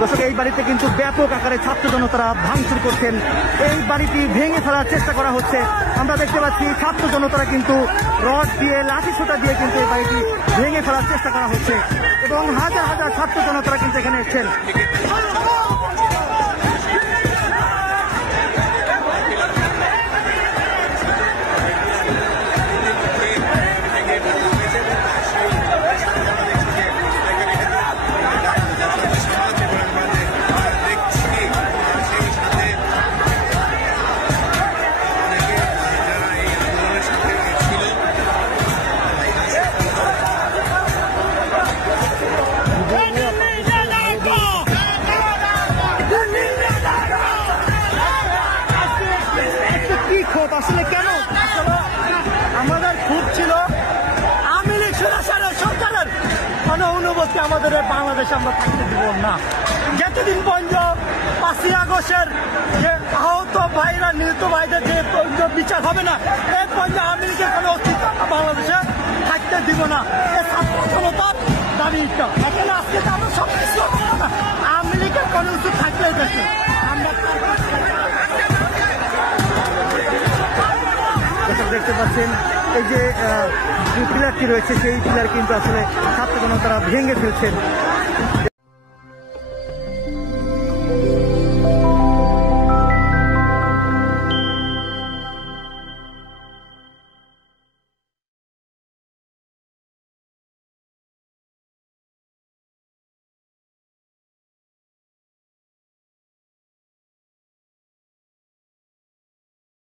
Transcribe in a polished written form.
দর্শক, এই বাড়িতে কিন্তু ব্যাপক আকারে ছাত্র জনতারা ভাঙচুর করছেন। এই বাড়িটি ভেঙে ফেলার চেষ্টা করা হচ্ছে। আমরা দেখতে পাচ্ছি ছাত্র জনতারা কিন্তু রড দিয়ে, লাঠি সোঁটা দিয়ে কিন্তু এই বাড়িটি ভেঙে ফেলার চেষ্টা করা হচ্ছে এবং হাজার হাজার ছাত্র জনতারা কিন্তু এখানে এসেছেন। আসলে কেন আমাদের খুব ছিল আওয়ামী লীগ সরকারের কোনো অনুভূতি আমাদের বাংলাদেশে আমরা থাকতে দিব না। যতদিন পর্যন্ত 5ই আগস্টের যে আহত ভাইরা, নিহত ভাইদের যে বিচার হবে না, এর পর্যন্ত আওয়ামী লীগের কোনো অস্তিত্ব বাংলাদেশে থাকতে দিব না। এই ছাত্র জনতার দাবিটা এখানে আজকে আমরা সব কিছু আওয়ামী লীগের কোনো কিছু থাকলে দেখি আমরা দেখতে পাচ্ছেন এই যে পিলারটি রয়েছে, সেই পিলার কিন্তু আসলে ছাত্র জনতারা ভেঙে ফেলছেন।